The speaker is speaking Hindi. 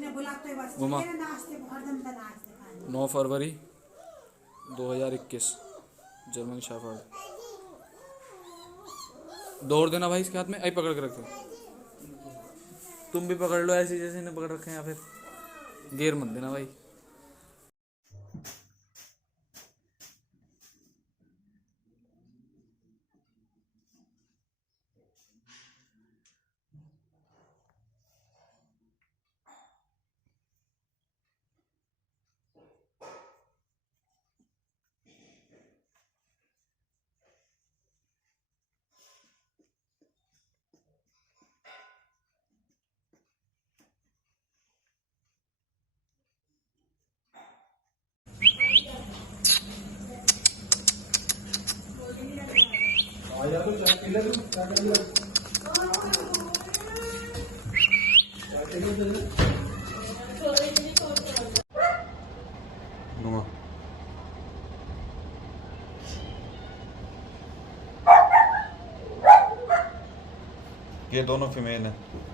घुमा 9 फरवरी 2021 जर्मन शेफर्ड। दौड़ देना भाई इसके हाथ में, आई पकड़ के रखो। तुम भी पकड़ लो ऐसे जैसे इन्हें पकड़ रखे हैं, या फिर गियर मत देना भाई। ये दोनों फीमेल हैं।